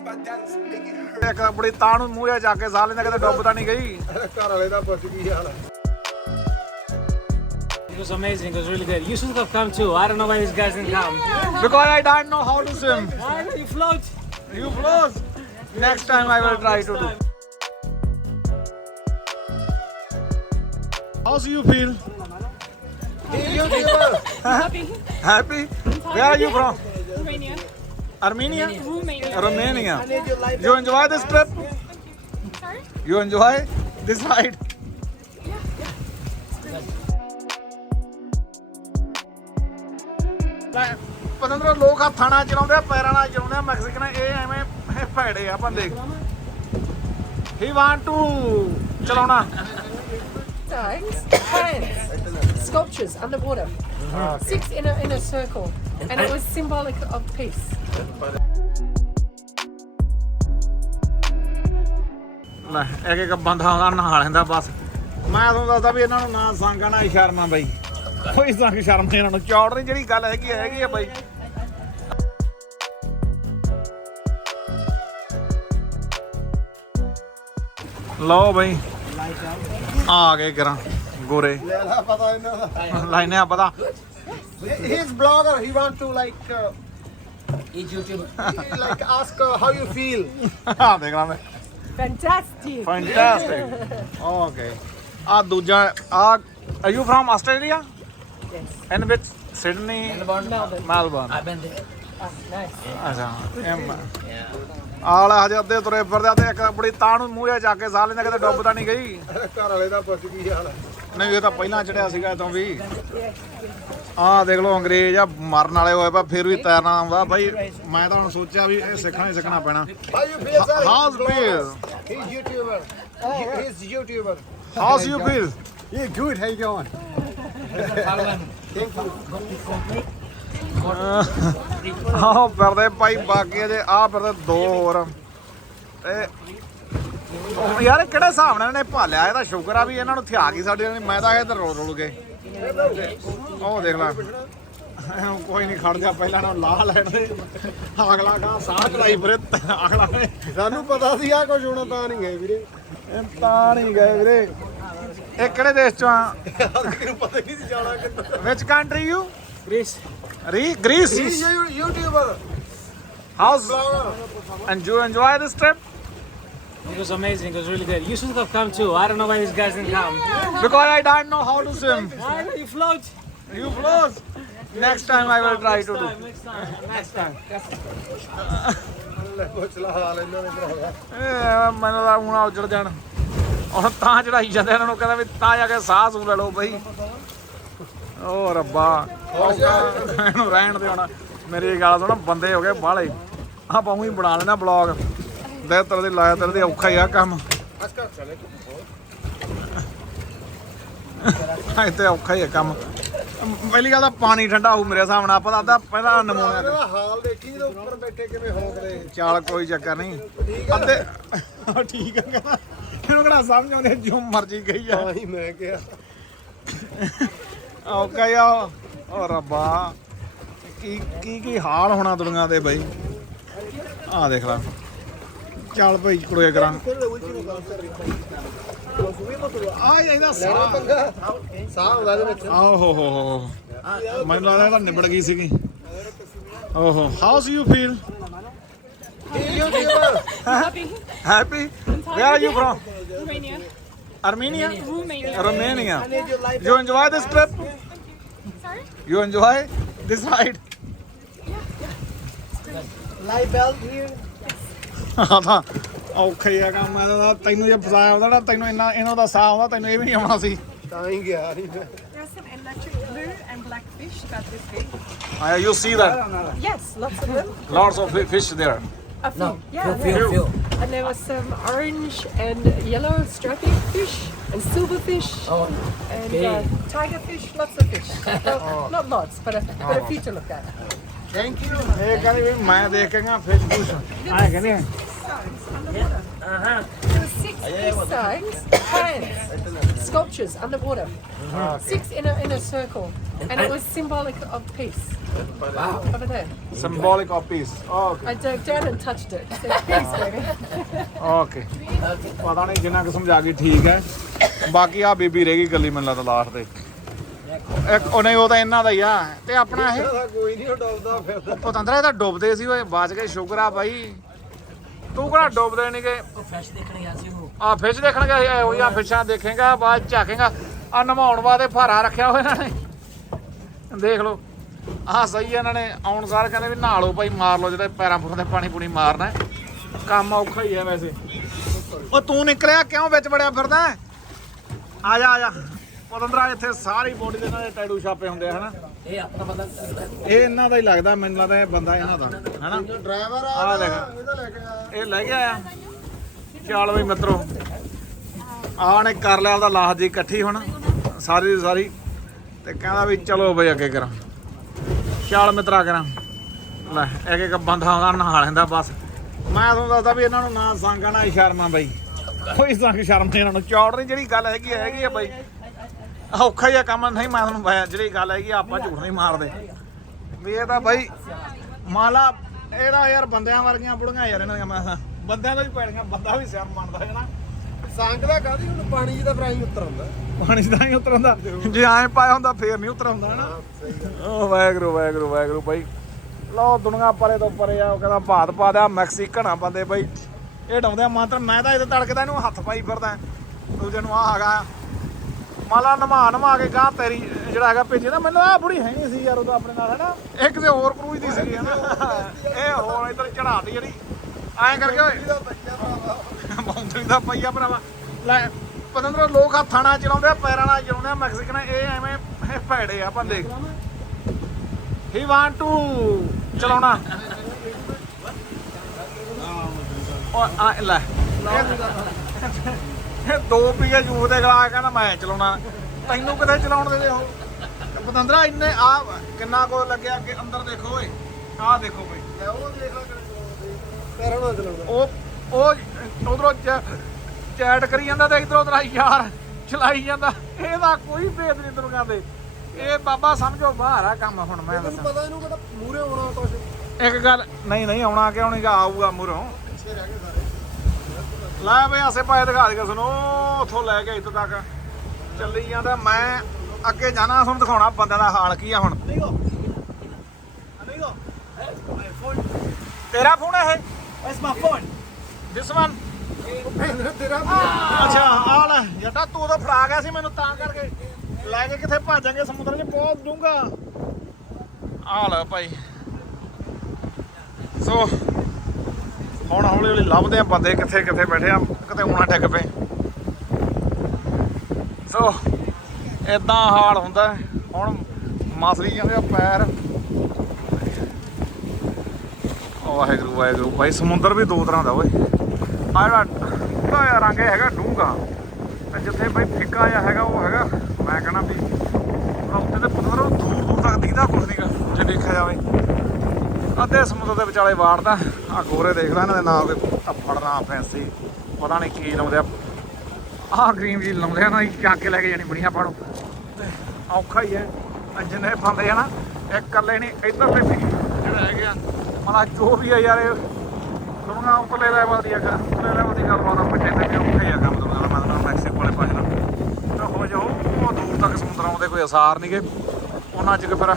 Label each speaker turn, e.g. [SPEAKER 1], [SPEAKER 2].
[SPEAKER 1] ਇੱਕ ਤਾਂ ਬੜੀ ਤਾਂ ਨੂੰ ਮੂੰਹ ਜਿਹਾ ਜਾ ਕੇ ਸਾਹ ਲੈਂਦਾ ਕਿਤੇ ਡੁੱਬ ਤਾਂ ਨਹੀਂ ਗਈ
[SPEAKER 2] ਘਰ ਵਾਲੇ ਦਾ ਪੁੱਛ ਕੀ ਹਾਲ ਹੈ
[SPEAKER 3] It was amazing. It was really good. You should have come too. I don't know why these guys didn't come.
[SPEAKER 1] because I don't know how to swim.
[SPEAKER 3] Why don't you float?
[SPEAKER 1] You float. Next time I will try to do. How's you feel?
[SPEAKER 4] Happy.
[SPEAKER 1] Happy? Where are you from?
[SPEAKER 4] Romania.
[SPEAKER 1] Armenia?
[SPEAKER 4] Romania.
[SPEAKER 1] Romania. You enjoy this trip?
[SPEAKER 4] Sorry?
[SPEAKER 1] You enjoy this ride? ਲੈ, ਪਤੰਦਰ ਲੋਕ ਹੱਥਾਂ ਨਾਲ ਚਲਾਉਂਦੇ ਆ ਪੈਰਾਂ ਨਾਲ ਚਲਾਉਂਦੇ ਆ ਮੈਕਸੀਕਨ ਇਹ ਐਵੇਂ ਇਹ ਭੈੜੇ ਆ ਬੰਦੇ ਹੀ ਵਾਂਟ ਟੂ ਚਲਾਉਣਾ
[SPEAKER 5] Signs, hands, sculptures underwater. Six in a, in a circle. And it was symbolic of peace.
[SPEAKER 1] ਲੈ ਇੱਕ ਇੱਕ ਬੰਦਾ ਆਉਂਦਾ ਨਹਾ ਲੈਂਦਾ ਬਸ। ਮੈਂ ਤੁਹਾਨੂੰ ਦੱਸਦਾ ਵੀ ਇਹਨਾਂ ਨੂੰ ਨਾ ਸੰਗ ਨਾ ਸ਼ਰਮ ਬਾਈ। ਕੋਈ ਸੰਗ ਸ਼ਰਮ ਨਹੀਂ ਇਹਨਾਂ ਨੂੰ। ਚੌੜ ਨਹੀਂ ਜਿਹੜੀ ਗੱਲ ਹੈਗੀ ਹੈਗੀ ਆ ਬਾਈ। ਲਓ ਬਾਈ ਆ ਗਏ ਕਰਾਂ ਗੋਰੇ।
[SPEAKER 2] ਲੈ ਲਾ ਪਤਾ ਇਹਨਾਂ ਦਾ।
[SPEAKER 1] ਲਾਈਨੇ ਆ ਪਤਾ।
[SPEAKER 2] he's blogger he want to like uh, like ask uh, how you feel
[SPEAKER 1] ਆ ਦੇਖ ਲਾ ਮੈਂ
[SPEAKER 5] Fantastic.
[SPEAKER 1] ਫੈਂਟੈਸਟਿਕ ਓਕੇ ਆ ਦੂਜਾ ਆ are you from Australia
[SPEAKER 5] Yes.
[SPEAKER 1] In which Sydney
[SPEAKER 5] Melbourne.
[SPEAKER 1] Melbourne
[SPEAKER 3] I've been there.
[SPEAKER 1] ਅੱਛਾ ਐਮ। ਆਲਾ ਹਜੇ ਅੱਧੇ ਤੁਰੇ ਫਿਰਦੇ ਆ ਤੇ ਇੱਕ ਬੜੀ ਤਾਂ ਨੂੰ ਮੂੰਹ ਜਿਹਾ ਜਾ ਕੇ ਸਾਹ ਲੈਂਦਾ ਕਿਤੇ ਡੁੱਬ ਤਾਂ ਨਹੀਂ ਗਈ।
[SPEAKER 2] ਘਰ ਵਾਲੇ ਦਾ ਪੁੱਛ ਕੀ ਹਾਲ ਹੈ
[SPEAKER 1] ਨਹੀਂ ਇਹ ਤਾਂ ਪਹਿਲਾਂ ਚੜਿਆ ਸੀਗਾ ਇਤੋਂ ਵੀ। ਆਹ ਦੇਖ ਲਓ ਅੰਗਰੇਜ਼ ਆ ਮਰਨ ਵਾਲੇ ਹੋਏ ਪਾ ਫਿਰ ਵੀ ਤੈਰਨਾ ਆਉਂਦਾ। ਬਾਈ ਮੈਂ ਤਾਂ ਹੁਣ ਸੋਚਿਆ ਵੀ ਇਹ ਸਿੱਖਣਾ ਹੀ ਸਿੱਖਣਾ ਪੈਣਾ।
[SPEAKER 2] how you feel sir
[SPEAKER 1] How's feel?
[SPEAKER 2] he's youtuber. He- he's youtuber. How's you
[SPEAKER 1] ਆਹ ਫਿਰਦੇ ਭਾਈ ਬਾਕੀ ਜੇ ਆਹ ਫਿਰਦੇ ਦੋ ਹੋਰ। ਤੇ ਉਹ ਯਾਰ ਇਹ ਕਿਹੜੇ ਹਿਸਾਬ ਨਾਲ ਇਹਨੇ ਭਾਲਿਆ ਇਹਦਾ ਸ਼ੁਕਰ ਆ ਵੀ ਇਹਨਾਂ ਨੂੰ ਥਿਆ ਗਈ ਸਾਡੇ ਨਾਲ ਮੈਂ ਤਾਂ ਇੱਧਰ ਰੋਲ ਰੋਲ ਕੇ ਉਹ ਦੇਖ ਲੈ। ਕੋਈ ਨਹੀਂ ਖੜ ਜਾ ਪਹਿਲਾਂ ਨਾ ਲਾਹ ਲੈਣ ਦੇ। ਅਗਲਾ ਕਾ ਸਾਹ ਚੜਾਈ ਫਿਰੇ। ਅਗਲਾ
[SPEAKER 2] ਸਾਨੂੰ ਪਤਾ ਸੀ ਆ ਕੁਝ ਹੋਣਾ ਤਾਂ ਨਹੀਂ ਗਏ ਵੀਰੇ।
[SPEAKER 1] ਇਹ ਤਾਂ ਨਹੀਂ ਗਏ ਵੀਰੇ। ਇਹ ਕਿਹੜੇ ਦੇਸ਼ ਚੋਂ ਆ?
[SPEAKER 2] ਪਤਾ ਨਹੀਂ ਸੀ ਜਾਣਾ ਕਿੱਥੇ।
[SPEAKER 1] ਵਿਚ country you
[SPEAKER 3] Greece.
[SPEAKER 1] ਰੀ Greece
[SPEAKER 2] he's a youtuber
[SPEAKER 1] house
[SPEAKER 2] blogger
[SPEAKER 1] and you enjoy this trip
[SPEAKER 3] It was amazing. It was really good. You should have come too. I don't know why these guys didn't come.
[SPEAKER 1] because I don't know how to swim
[SPEAKER 3] Why don't you float?
[SPEAKER 1] You float. Next time I will try to do.
[SPEAKER 3] Next time. Next time.
[SPEAKER 2] ਲੈ ਪੁੱਛ ਲਾ ਹਾਲ ਇਹਨਾਂ ਨੇ ਭਰਾਵਾ
[SPEAKER 1] ਇਹ ਮੈਨੂੰ ਤਾਂ ਹੁਣ ਉੱਜੜ ਜਾਣ ਹੁਣ ਤਾਂ ਚੜਾਈ ਜਾਂਦੇ ਇਹਨਾਂ ਨੂੰ ਕਹਿੰਦਾ ਵੀ ਤਾਂ ਜਾ ਕੇ ਸਾਹ ਸੂ ਲੈ ਲਓ ਬਈ ਓ ਰੱਬਾ। ਇਹਨੂੰ ਰਹਿਣ ਦੇ ਹੁਣ। ਮੇਰੀ ਗੱਲ ਸੁਣ ਬੰਦੇ ਹੋ ਗਏ ਬਾਹਲੇ। ਆਪਾਂ ਉਹੀ ਬਣਾ ਲੈਣਾ ਬਲੌਗ। ਦੇ ਤੇਰੇ ਦੇ ਲਾਇਆ ਤੇਰੇ ਦੇ ਔਖਾ ਹੀ ਆ ਕੰਮ।
[SPEAKER 2] ਚਲੇ
[SPEAKER 1] ਇੱਥੇ ਔਖਾ ਹੀ ਆ ਕੰਮ। ਪਹਿਲੀ ਗੱਲ ਤਾਂ ਪਾਣੀ ਠੰਡਾ ਹੋਊ ਮੇਰੇ ਹਿਸਾਬ ਨਾਲ। ਆਪਾਂ ਤਾਂ ਅੱਧਾ ਪਹਿਲਾਂ ਨਮੂਨਾ
[SPEAKER 2] ਇਹਦਾ ਹਾਲ ਦੇਖੀ ਜਦੋਂ ਉੱਪਰ ਬੈਠੇ ਕਿਵੇਂ ਹੌਂਕਦੇ
[SPEAKER 1] ਚੱਲ ਕੋਈ ਚੱਕਰ ਨਹੀਂ। ਅੱਧੇ ਹਾਂ, ਠੀਕ ਆ। ਕਹਿੰਦਾ ਇਹਨੂੰ ਕਿਹੜਾ ਸਮਝ ਆਉਂਦੇ ਜੋ ਮਰਜ਼ੀ
[SPEAKER 2] ਤਾਂ ਹੀ ਮੈਂ ਕਿਹਾ।
[SPEAKER 1] ਔਕਾ ਯਾ ਓ ਰੱਬਾ ਕੀ ਕੀ ਕੀ ਹਾਲ ਹੋਣਾ ਦੁਨੀਆ ਦੇ ਬਈ? ਆ ਦੇਖ ਲੈ। ਚੱਲ ਭਾਈ ਕੁੜੇ ਕਰਾਂ। ਆ ਇਹਦਾ ਸਾਹ।
[SPEAKER 2] ਸਾਹ ਆਉਂਦਾ ਇਹਦੇ ਵਿੱਚ।
[SPEAKER 1] ਆਹੋ ਹੋ ਹੋ ਹੋ ਮੈਨੂੰ ਲੱਗਦਾ ਇਹ ਤਾਂ ਨਿਬੜ ਗਈ ਸੀਗੀ। ਓਹੋ how's
[SPEAKER 2] you feel
[SPEAKER 4] Happy.
[SPEAKER 1] Happy where are you
[SPEAKER 4] from.
[SPEAKER 1] Armenia
[SPEAKER 4] Romania.
[SPEAKER 1] Romania you enjoy this trip
[SPEAKER 4] Sorry?
[SPEAKER 1] you enjoy this ride
[SPEAKER 2] live belt here
[SPEAKER 1] ਹਾਂ ਤਾਂ ਔਖਾ ਹੀ ਆ ਕੰਮ ਇਹਦਾ ਤਾਂ ਤੈਨੂੰ ਜੇ ਫਸਾਇਆ ਹੁੰਦਾ ਨਾ ਤੈਨੂੰ ਇੰਨਾ ਇਹਨਾਂ ਦਾ ਸਾਹ ਆਉਂਦਾ ਤੈਨੂੰ ਇਹ ਵੀ ਨਹੀਂ ਆਉਣਾ ਸੀ
[SPEAKER 2] ਤਾਂ ਹੀ ਗਿਆ ਨਹੀਂ ਮੈਂ
[SPEAKER 5] There's some electric blue and black fish about this big.
[SPEAKER 1] I, you see that
[SPEAKER 5] Yes, lots of them.
[SPEAKER 1] lots of fi- fish there
[SPEAKER 5] A few, no, yeah. Few, few, few. And there was some orange and yellow striped fish and silverfish oh, and okay. uh, tigerfish, lots of fish. well, not lots, but a, but a few to look at.
[SPEAKER 1] Thank you. Maya देखेगा
[SPEAKER 5] There were six signs, sculptures underwater. Six in a, in a circle, and it was symbolic of peace. Wow. Over there.
[SPEAKER 1] Symbolic of peace okay
[SPEAKER 5] I dug down and touched it. It said peace, baby.
[SPEAKER 1] Okay ਪਤਾ ਨਹੀਂ ਜਿੰਨਾ ਕੁ ਸਮਝਾ ਗਈ ਠੀਕ ਹੈ। ਬਾਕੀ ਆ ਬੀਬੀ ਰਹਿ ਗਈ ਗੱਲੀ ਮੈਨੂੰ ਲੱਗਦਾ ਲਾਸਟ ਤੇ। ਇੱਕ ਉਹ ਨਹੀਂ ਉਹ ਤਾਂ ਇਹਨਾਂ ਦਾ ਹੀ ਆ। ਤੇ ਆਪਣਾ ਇਹ
[SPEAKER 2] ਕੋਈ ਨਹੀਂ ਡੁੱਬਦਾ ਫਿਰ
[SPEAKER 1] ਪਤੰਦਰਾ ਇਹ ਤਾਂ ਡੁੱਬਦੇ ਸੀ ਓਏ ਬਚ ਗਏ ਸ਼ੁਕਰ ਆ ਬਾਈ। ਤੂੰ ਕਿਹੜਾ ਡੁੱਬਦੇ ਨਹੀਂਗੇ
[SPEAKER 6] ਫਰੈਸ਼ ਦੇਖਣ ਗਿਆ ਸੀ ਉਹ।
[SPEAKER 1] ਆ ਫਿਸ਼ ਦੇਖਣ ਗਿਆ ਇਹੋ ਜਿਹਾ ਫਿਸ਼ਾਂ ਦੇਖੇਗਾ ਬਾਅਦ ਚ ਝਾਕੇਗਾ। ਆ ਨਮਾਉਣ ਵਾਸਤੇ ਫਾਰਾ ਰੱਖਿਆ ਹੋਇਆ ਇਹਨਾਂ ਨੇ। ਦੇਖ ਲਓ। ਆਹ ਸਹੀ ਆ ਇਹਨਾਂ ਨੇ ਆਉਣ ਸਾਰ ਕਹਿੰਦੇ ਵੀ ਨਹਾ ਲਓ ਭਾਈ ਮਾਰ ਲਓ ਜਿਹੜੇ ਪੈਰਾਂ ਪੁਰਾਂ ਤੇ ਪਾਣੀ ਪੂਣੀ ਮਾਰਨਾ ਹੈ। ਕੰਮ ਔਖਾ ਹੀ ਆ ਵੈਸੇ। ਉਹ ਤੂੰ ਨਿਕਲਿਆ ਕਿਉਂ ਵਿੱਚ ਵੜਿਆ ਫਿਰਦਾ ਹੈ? ਆ ਜਾ ਆ ਜਾ। ਪਤੰਦਰਾ ਇੱਥੇ ਸਾਰੀ ਬੋਡੀ ਦੇ ਇਹਨਾਂ ਦੇ ਟੈਟੂ ਛਾਪੇ ਹੁੰਦੇ ਆ ਹਨਾ?
[SPEAKER 6] ਇਹ ਆਪਣਾ ਬੰਦਾ
[SPEAKER 1] ਇਹ ਇਹਨਾਂ ਦਾ ਹੀ ਲੱਗਦਾ ਮੈਨੂੰ ਲੱਗਦਾ ਇਹ ਬੰਦਾ ਇਹਨਾਂ ਦਾ ਹਨਾ?
[SPEAKER 2] ਡਰਾਈਵਰ
[SPEAKER 1] ਆ
[SPEAKER 2] ਆ
[SPEAKER 1] ਦੇਖ।
[SPEAKER 2] ਇਹਦਾ ਲੈ ਕੇ ਆ
[SPEAKER 1] ਇਹ ਲੈ ਗਿਆ ਆ ਚੱਲ ਬਈ ਮਿੱਤਰੋ। ਆਹ ਨੇ ਕਰ ਲਿਆ ਉਹਦਾ ਲਾਹ ਜੀ ਇਕੱਠੀ ਹੁਣ ਸਾਰੀ ਦੀ ਸਾਰੀ। ਤੇ ਕਹਿੰਦਾ ਵੀ ਚਲੋ ਬਈ ਅੱਗੇ ਕਰਾਂ। ਚੱਲ ਮਿੱਤਰਾ ਕਰਾਂ। ਲੈ ਇੱਕ ਇੱਕ ਬੰਦਾ ਉਹਦਾ ਨਹਾ ਲੈਂਦਾ ਬਸ। ਮੈਂ ਤੁਹਾਨੂੰ ਦੱਸਦਾ ਵੀ ਇਹਨਾਂ ਨੂੰ ਨਾ ਸੰਗਾ ਨਾ ਸ਼ਰਮਾ ਬਈ। ਕੋਈ ਸੰਗ ਸ਼ਰਮ ਨਹੀਂ ਇਹਨਾਂ ਨੂੰ। ਚੌੜ ਦੀ ਜਿਹੜੀ ਗੱਲ ਹੈਗੀ ਹੈਗੀ ਆ ਬਾਈ। ਔਖਾ ਜਿਹਾ ਕੰਮ ਨਹੀਂ ਮੈਂ ਤੁਹਾਨੂੰ ਬਾਇਆ ਜਿਹੜੀ ਗੱਲ ਹੈਗੀ ਆ, ਆਪਾਂ ਝੂਠ ਨਹੀਂ ਮਾਰਦੇ। ਵੀ ਇਹ ਤਾਂ ਬਾਈ ਮਾਲਾ ਇਹਦਾ ਯਾਰ ਬੰਦਿਆਂ ਵਰਗੀਆਂ ਬੁੜੀਆਂ ਯਾਰ ਇਹਨਾਂ ਦੀਆਂ ਮੈਂ ਬੰਦਿਆਂ ਦਾ ਵੀ ਪੈਣੀਆਂ ਬੰਦਾ ਵੀ ਸਿਰ ਮੰਨਦਾ ਹੈ ਨਾ?
[SPEAKER 2] ਸੰਗ ਦਾ ਕਾਦੀ ਹੁਣ ਪਾਣੀ ਜਿਹਦਾ ਫਰਾਈ ਉੱਤਰ ਹੁੰਦਾ
[SPEAKER 1] ਪਾਣੀ ਦਾ ਹੀ ਉਤਰਦਾ ਜੇ ਐਂ ਪਾਇਆ ਹੁੰਦਾ ਫੇਰ ਨਹੀਂ ਉਤਰ ਹੁੰਦਾ ਹਨਾ ਓ ਵਾਹਿਗੁਰੂ ਵਾਹਿਗੁਰੂ ਵਾਹਿਗੁਰੂ ਬਾਈ। ਲਓ ਦੁਨੀਆ ਪਰੇ ਤੋਂ ਪਰੇ ਆ ਉਹ ਕਹਿੰਦਾ ਭਾਤ ਪਾ ਦਿਆ ਮੈਕਸੀਕਨ ਆ ਬੰਦੇ ਬਾਈ। ਇਹ ਡਾਉਂਦੇ ਆ ਮੰਤਰ ਮੈਂ ਤਾਂ ਇਹਦੇ ਤੜਕਦਾ ਇਹਨੂੰ ਹੱਥ ਪਾਈ ਫਿਰਦਾ ਦੂਜੇ ਨੂੰ ਆ ਹੈਗਾ। ਮਾਲਾ ਨਮਾ ਨਮਾ ਕੇ ਗਾਂ ਤੇਰੀ ਜਿਹੜਾ ਹੈਗਾ ਭੇਜੇ ਨਾ ਮੈਨੂੰ ਆ ਬੁੜੀ ਹੈ ਨਹੀਂ ਸੀ ਯਾਰ ਉਹਦਾ ਆਪਣੇ ਨਾਲ ਹੈਨਾ ਇਹ ਕਿਸੇ ਹੋਰ ਕਰੂਜ ਦੀ ਸੀਗੀ ਹਨਾ ਇਹ ਹੋਰ ਇਧਰ ਚੜਾਤੀ ਜਿਹੜੀ। ਐਂ ਕਰਕੇ ਓਏ। ਬਾਉਂਡਰੀ ਦਾ ਪਈਆ ਭਰਾਵਾ। ਲੈ, ਪਤੰਦਰ, ਲੋਕ ਹੱਥਾਂ ਨਾਲ ਚਲਾਉਂਦੇ ਆ, ਪੈਰਾਂ ਨਾਲ ਚਲਾਉਂਦੇ ਆ ਮੈਕਸੀਕਨ ਇਹ ਐਵੇਂ ਇਹ ਭੈੜੇ ਆ ਬੰਦੇ। ਹੀ ਵਾਂਟ ਟੂ ਚਲਾਉਣਾ। ਉਹ ਆ, ਲੈ। ਇਹ ਦੋ ਪੀਏ ਜੂਸ ਦੇ ਗਲਾ ਕਹਿੰਦਾ ਮੈਂ ਚਲਾਉਣਾ। ਤੈਨੂੰ ਕਿੱਥੇ ਚਲਾਉਣ ਦੇ ਦੇ ਉਹ? ਪਤੰਦਰਾ, ਇੰਨੇ ਆ ਕਿੰਨਾ ਕੋ ਲੱਗਿਆ ਕਿ ਅੰਦਰ ਦੇਖੋ ਓਏ। ਆਹ ਦੇਖੋ ਬਈ।
[SPEAKER 2] ਲੈ, ਉਹ ਦੇਖ ਲੈ ਪੈਰਾਂ ਨਾਲ ਚਲਾਉਂਦਾ
[SPEAKER 1] ਉਹ ਉਹ ਉਧਰੋਂ ਚੈਟ ਕਰੀ ਜਾਂਦਾ ਤੇ ਇਧਰੋਂ ਤੇਰਾ ਯਾਰ ਚਲਾਈ ਜਾਂਦਾ। ਇਹਦਾ ਕੋਈ ਭੇਦ ਨਹੀਂ ਤੈਨੂੰ ਕਹਿੰਦੇ। ਇਹ ਬਾਬਾ ਸਮਝੋ ਬਾਹਰ ਆ ਕੰਮ ਹੁਣ ਮੈਂ
[SPEAKER 2] ਤੈਨੂੰ
[SPEAKER 1] ਦੱਸਾਂ।
[SPEAKER 2] ਪਤਾ ਇਹਨੂੰ ਕਿਹੜਾ ਮੂਰੇ ਆਉਣਾ ਕੁਛ
[SPEAKER 1] ਇੱਕ ਗੱਲ ਨਹੀਂ ਨਹੀਂ ਆਉਣਾ ਕਿਉਂ ਨਹੀਂ ਗਾ ਆਊਗਾ ਮੂਰੋਂ
[SPEAKER 2] ਪਿੱਛੇ ਰਹਿ ਗਏ ਸਾਰੇ।
[SPEAKER 1] ਲੈ ਬਈ ਆਸੇ ਪਾਸੇ ਦਿਖਾ ਦੇ ਸੁਣੋ ਉੱਥੋਂ ਲੈ ਕੇ ਇੱਥੋਂ ਤੱਕ। ਚੱਲੀ ਜਾਂਦਾ ਮੈਂ ਅੱਗੇ ਜਾਣਾ ਤੁਹਾਨੂੰ ਦਿਖਾਉਣਾ ਬੰਦਿਆਂ ਦਾ ਹਾਲ ਕੀ ਆ ਹੁਣ। ਤੇਰਾ ਫੋਨ ਹੈ ਇਹ।
[SPEAKER 6] Where's my phone?
[SPEAKER 1] This one
[SPEAKER 2] ਤੇਰਾ
[SPEAKER 1] ਅੱਛਾ ਆ ਲੈ। ਜੱਟਾ, ਤੂੰ ਤਾਂ ਫੜਾ ਗਿਆ ਸੀ ਮੈਨੂੰ ਤਾਂ ਕਰਕੇ। ਲੈ ਕੇ ਕਿੱਥੇ ਭਾਜਾਂਗੇ? ਸਮੁੰਦਰ 'ਚ ਬਹੁਤ ਡੂੰਗਾ ਆ ਲੈ ਭਾਈ। ਸੋ, ਹੁਣ ਹੌਲੀ ਹੌਲੀ ਲੱਭਦੇ ਆ ਬੰਦੇ ਕਿੱਥੇ ਕਿੱਥੇ ਬੈਠੇ ਆ। ਕਿਤੇ ਉਣਾ ਡਿੱਗ ਪਏ। ਸੋ ਇਦਾਂ ਹਾਲ ਹੁੰਦਾ। ਹੁਣ ਮਾਸਰੀ ਕਹਿੰਦੇ ਆ ਪੈਰ ਓ ਵਾਹਿਗੁਰੂ ਵਾਹਿਗੁਰੂ। ਭਾਈ ਸਮੁੰਦਰ ਵੀ ਦੋ ਤਰ੍ਹਾਂ ਦਾ ਓਏ। ਆ ਜਿਹੜਾ ਦਾ ਰੰਗ ਹੈਗਾ ਡੂੰਗਾ ਤੇ ਜਿੱਥੇ ਬਈ ਫਿੱਕਾ ਜਿਹਾ ਹੈਗਾ, ਉਹ ਹੈਗਾ। ਮੈਂ ਕਹਿੰਦਾ ਵੀ ਉੱਥੇ ਤੇ ਪੁੱਤਰ ਦੂਰ ਦੂਰ ਤੱਕ ਦਿਖਦਾ ਕੁਝ ਨਹੀਂਗਾ ਜੇ ਦੇਖਿਆ ਜਾਵੇ। ਅੱਧੇ ਸਮੁੰਦਰ ਦੇ ਵਿਚਾਲੇ ਵਾੜਦਾ। ਆ ਗੋਰੇ ਦੇਖ ਲੈ ਇਹਨਾਂ ਦੇ ਨਾਂ ਕੋਈ ਥੱਫੜ ਨਾ ਫੈਂਸੀ। ਪਤਾ ਨਹੀਂ ਕੀ ਲਾਉਂਦੇ ਆ। ਆਹ ਗ੍ਰੀਨ ਜੀ ਲਾਉਂਦੇ ਆ ਨਾ ਚੱਕ ਕੇ ਲੈ ਕੇ ਜਾਣੀ ਬੜੀਆਂ ਪਾੜੋ ਔਖਾ ਹੀ ਹੈ। ਜਿੰਨੇ ਬੰਦੇ ਆ ਨਾ, ਇਹ ਇਕੱਲੇ ਨਹੀਂ ਇੱਧਰ ਤੇ ਵੀ। ਜਿਹੜਾ ਹੈਗੇ ਆ ਮਤਲਬ ਜੋ ਵੀ ਆ ਯਾਰ, ਇਹ ਦੁਨੀਆ ਲੈਵਲ ਦੀ ਆ ਗਾ ਲੈਵਲ ਦੀ ਗੱਲ ਬਾਤ ਬੱਚੇ ਕਹਿੰਦੇ ਵੀ ਔਖਾ ਹੀ ਆ ਕੰਮ ਦੁਨੀਆ ਦਾ ਮਤਲਬ ਮੈਕਸੀਕੋ ਵਾਲੇ ਪਾਸੇ ਦਾ ਤਾਂ ਹੋ ਜਾਓ ਉਹ ਦੂਰ ਤੱਕ ਸਮੁੰਦਰ ਆਉਂਦੇ ਕੋਈ ਅਸਾਰ ਨਹੀਂਗੇ ਉਹਨਾਂ ਚ ਕਿ ਫਿਰ